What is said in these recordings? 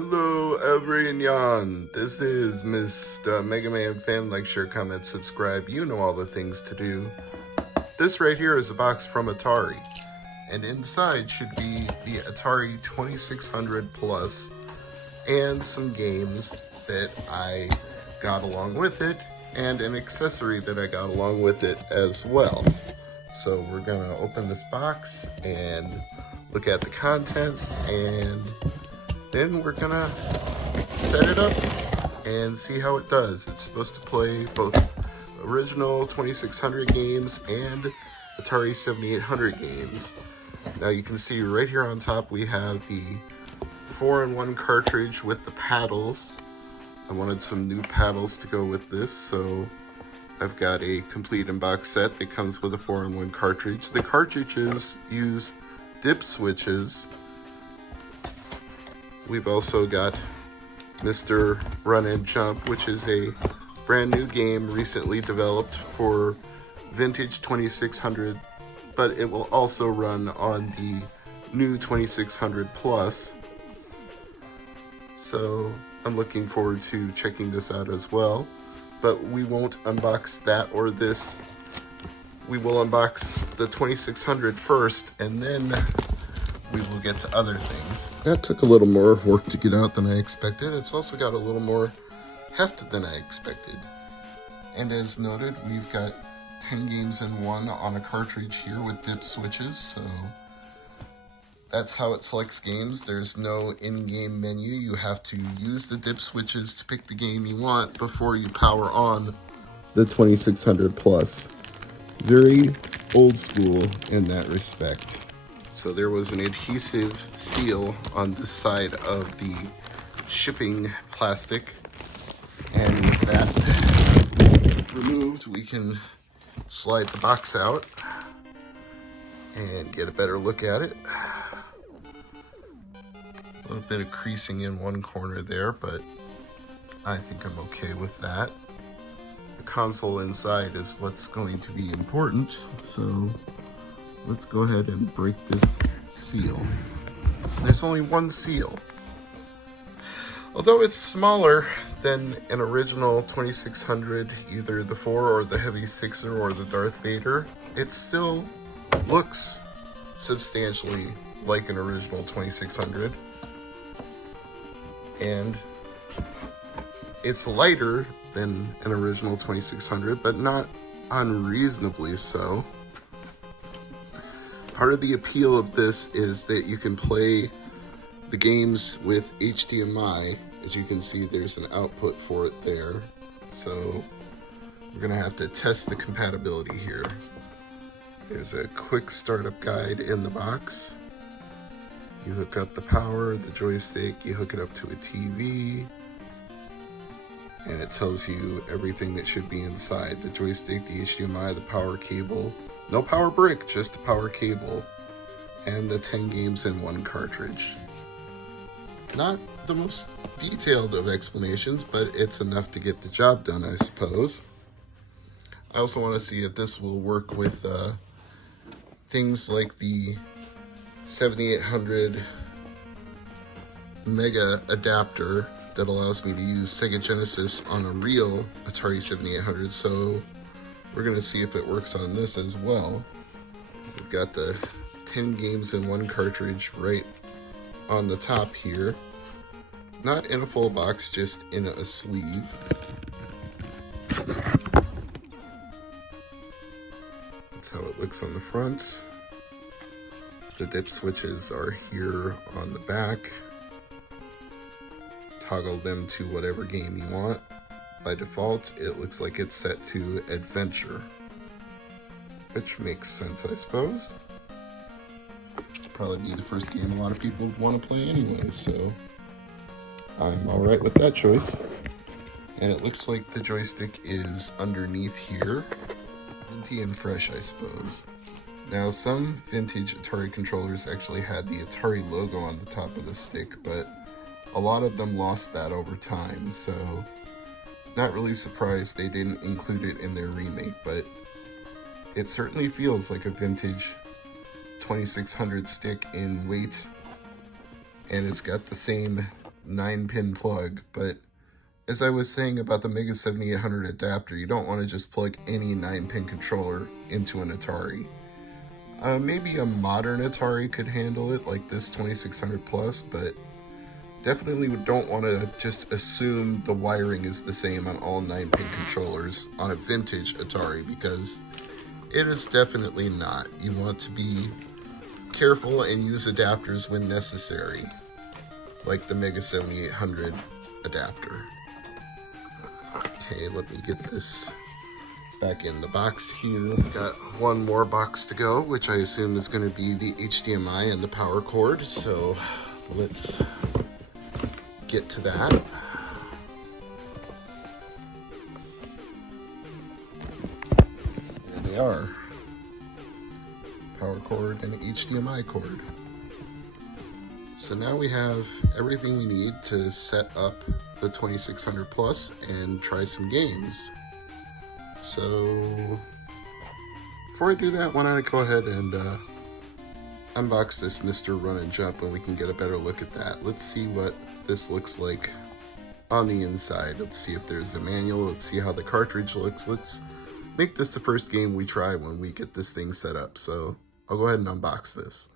Hello, everyone. This is Mr. MegaManFan. Like, share, comment, subscribe. You know all the things to do. This right here is a box from Atari, and inside should be the Atari 2600 Plus and some games that I got along with it, and an accessory that I got along with it as well. So we're gonna open this box and look at the contents, and then we're gonna set it up and see how it does. It's supposed to play both original 2600 games and Atari 7800 games. Now you can see right here on top we have the 4-in-1 cartridge with the paddles. I wanted some new paddles to go with this, so I've got a complete in-box set that comes with a 4-in-1 cartridge. The cartridges use dip switches. We've also got Mr. Run and Jump, which is a brand new game recently developed for vintage 2600, but it will also run on the new 2600 Plus. So I'm looking forward to checking this out as well. But we won't unbox that or this. We will unbox the 2600 first, and then we will get to other things. That took a little more work to get out than I expected. It's also got a little more heft than I expected. And as noted, we've got 10 games in one on a cartridge here with dip switches, so that's how it selects games. There's no in-game menu. You have to use the dip switches to pick the game you want before you power on the 2600 Plus. Very old school in that respect. So there was an adhesive seal on this side of the shipping plastic, and with that removed, we can slide the box out and get a better look at it. A little bit of creasing in one corner there, but I think I'm okay with that. The console inside is what's going to be important, so let's go ahead and break this seal. There's only one seal. Although it's smaller than an original 2600, either the 4 or the Heavy 6er or the Darth Vader, it still looks substantially like an original 2600. And it's lighter than an original 2600, but not unreasonably so. Part of the appeal of this is that you can play the games with HDMI. As you can see, there's an output for it there. So we're gonna have to test the compatibility here. There's a quick startup guide in the box. You hook up the power, the joystick, you hook it up to a TV, and it tells you everything that should be inside. The joystick, the HDMI, the power cable. No power brick, just a power cable, and the 10 games in one cartridge. Not the most detailed of explanations, but it's enough to get the job done, I suppose. I also want to see if this will work with things like the 7800 Mega adapter that allows me to use Sega Genesis on a real Atari 7800, so we're going to see if it works on this as well. We've got the 10 games in one cartridge right on the top here. Not in a full box, just in a sleeve. That's how it looks on the front. The dip switches are here on the back. Toggle them to whatever game you want. By default, it looks like it's set to Adventure, which makes sense, I suppose. Probably be the first game a lot of people would want to play anyway, so I'm alright with that choice. And it looks like the joystick is underneath here. Minty and fresh, I suppose. Now, some vintage Atari controllers actually had the Atari logo on the top of the stick, but a lot of them lost that over time, so not really surprised they didn't include it in their remake, but it certainly feels like a vintage 2600 stick in weight, and it's got the same 9-pin plug, but as I was saying about the Mega 7800 adapter, you don't want to just plug any 9-pin controller into an Atari. Maybe a modern Atari could handle it, like this 2600 Plus, but definitely don't want to just assume the wiring is the same on all 9-pin controllers on a vintage Atari, because it is definitely not. You want to be careful and use adapters when necessary, like the Mega 7800 adapter. Okay, let me get this back in the box here. Got one more box to go, which I assume is going to be the HDMI and the power cord, so let's get to that. There they are. Power cord and HDMI cord. So now we have everything we need to set up the 2600 Plus and try some games. So before I do that, why don't I go ahead and unbox this Mr. Run and Jump and we can get a better look at that. Let's see what this looks like on the inside. Let's see if there's a manual. Let's see how the cartridge looks. Let's make this the first game we try when we get this thing set up. So I'll go ahead and unbox this.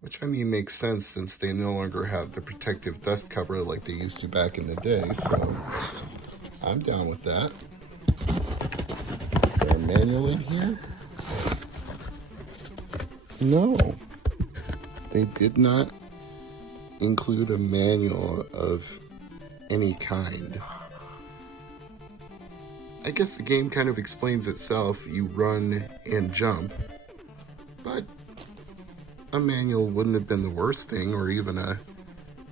Which, I mean, makes sense since they no longer have the protective dust cover like they used to back in the day, so I'm down with that. Is there a manual in here? No. They did not include a manual of any kind. I guess the game kind of explains itself. You run and jump, but a manual wouldn't have been the worst thing, or even a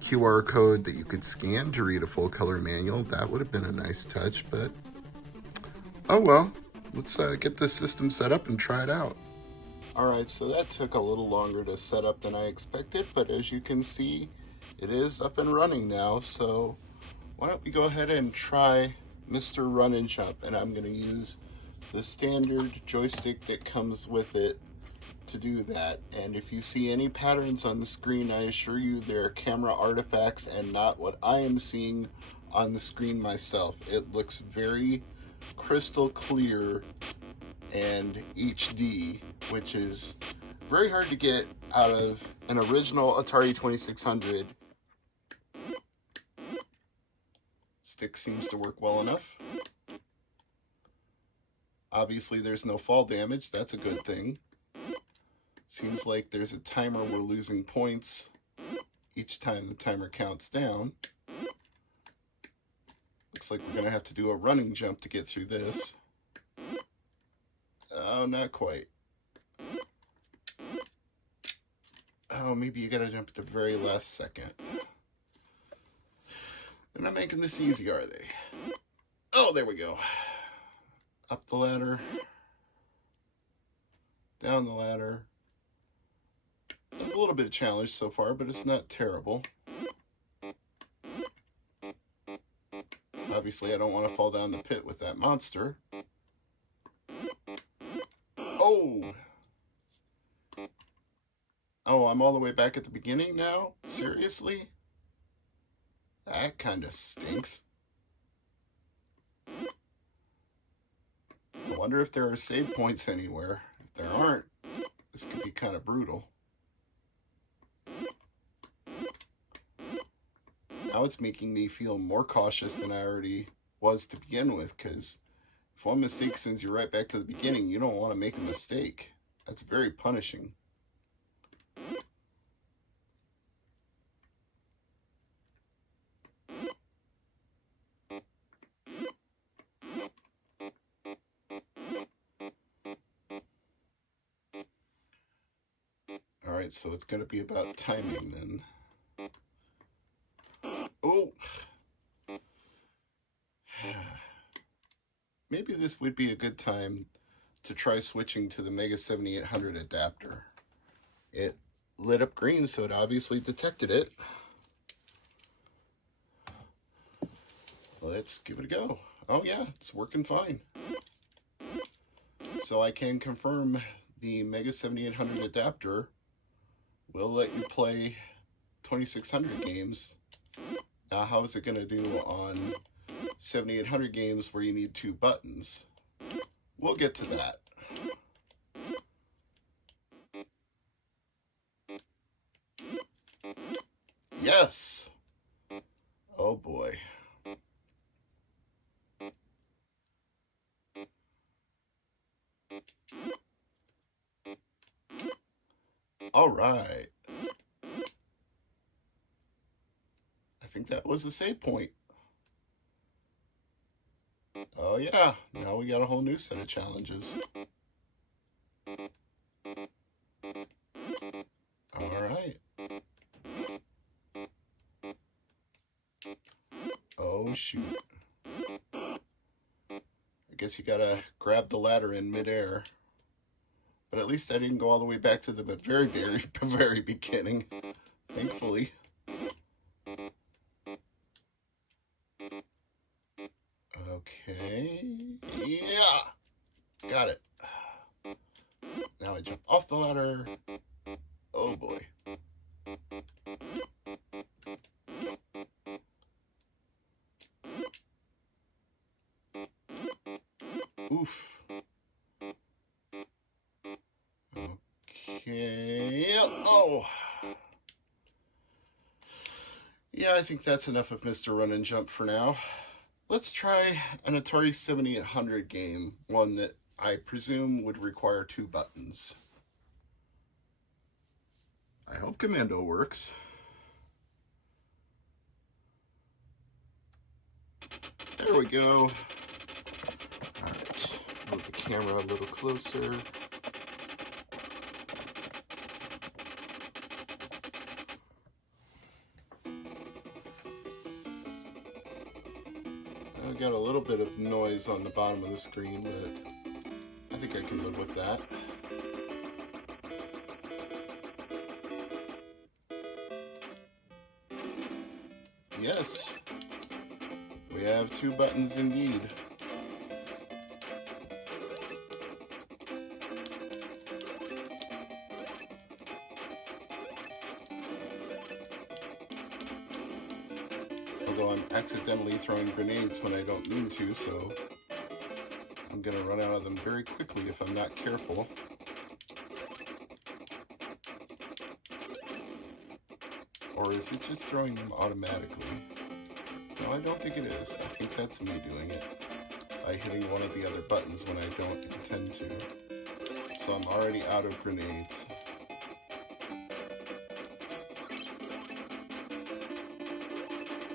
QR code that you could scan to read a full color manual. That would have been a nice touch, but oh well. Let's get this system set up and try it out. Alright, so that took a little longer to set up than I expected, but as you can see, it is up and running now, so why don't we go ahead and try Mr. Run and Jump, and I'm going to use the standard joystick that comes with it to do that. And if you see any patterns on the screen, I assure you they're camera artifacts and not what I am seeing on the screen myself. It looks very crystal clear and HD, which is very hard to get out of an original Atari 2600. Stick seems to work well enough. Obviously there's no fall damage, that's a good thing. Seems like there's a timer. We're losing points each time the timer counts down. Looks like we're going to have to do a running jump to get through this. Oh, not quite. Oh, maybe you got to jump at the very last second. They're not making this easy, are they? Oh, there we go. Up the ladder. Down the ladder. It's a little bit of challenge so far, but it's not terrible. Obviously, I don't want to fall down the pit with that monster. Oh! Oh, I'm all the way back at the beginning now? Seriously? That kind of stinks. I wonder if there are save points anywhere. If there aren't, this could be kind of brutal. Now it's making me feel more cautious than I already was to begin with, because if one mistake sends you right back to the beginning, you don't want to make a mistake. That's very punishing. Alright, so it's going to be about timing then. Oh! Maybe this would be a good time to try switching to the Mega 7800 adapter. It lit up green, so it obviously detected it. Let's give it a go. Oh yeah, it's working fine. So I can confirm the Mega 7800 adapter will let you play 2600 games Now, how is it going to do on 7800 games where you need 2 buttons? We'll get to that. Yes! Oh boy. All right. I think that was the save point. Oh yeah, now we got a whole new set of challenges. All right. Oh shoot. I guess you gotta grab the ladder in midair. But at least I didn't go all the way back to the very beginning, thankfully. Okay. Yeah! Got it. Now I jump off the ladder. Oh boy. Oof. Okay. Oh. Yeah, I think that's enough of Mr. Run and Jump for now. Let's try an Atari 7800 game, one that I presume would require 2 buttons. I hope Commando works. There we go. Alright, move the camera a little closer. I got a little bit of noise on the bottom of the screen, but I think I can live with that. Yes, we have 2 buttons indeed. Although I'm accidentally throwing grenades when I don't mean to, so I'm going to run out of them very quickly if I'm not careful. Or is it just throwing them automatically? No, I don't think it is. I think that's me doing it by hitting one of the other buttons when I don't intend to. So I'm already out of grenades.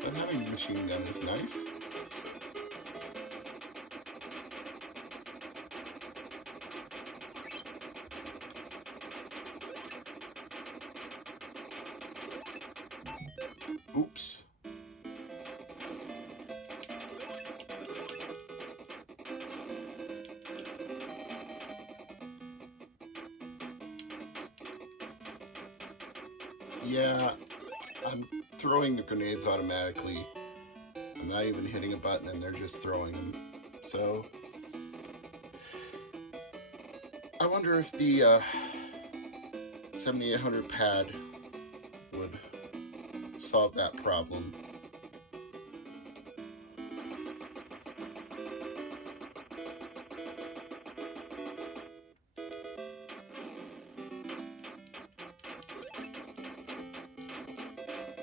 But having a machine gun is nice. Oops. Yeah, I'm throwing the grenades automatically. I'm not even hitting a button and they're just throwing them. So, I wonder if the 7800 pad would solve that problem.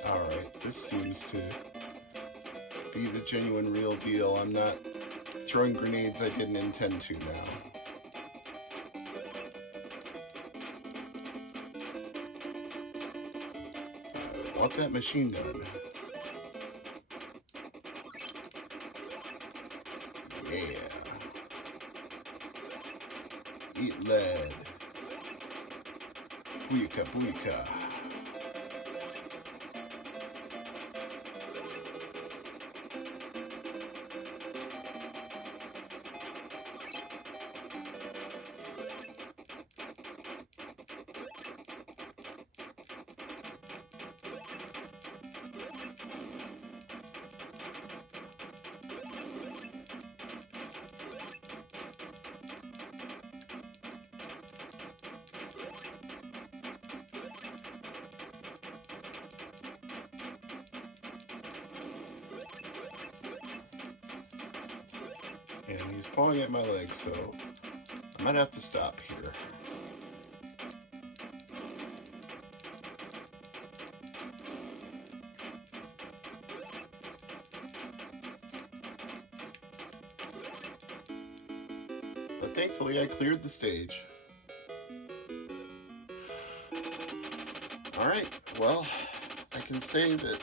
Alright, this seems to be the genuine real deal. I'm not throwing grenades I didn't intend to now. I want that machine gun. Yeah. Eat lead. Booyaka booyaka. and he's pawing at my leg, so I might have to stop here. But thankfully I cleared the stage. Alright, well, I can say that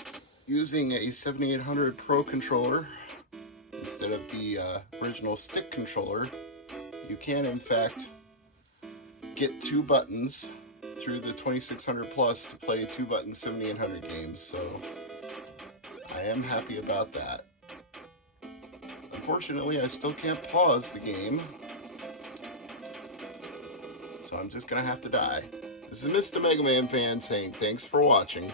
using a 7800 Pro controller instead of the original stick controller, you can in fact get 2 buttons through the 2600 Plus to play 2-button 7800 games, so I am happy about that. Unfortunately, I still can't pause the game, so I'm just gonna have to die. This is Mr. MegaManFan saying thanks for watching.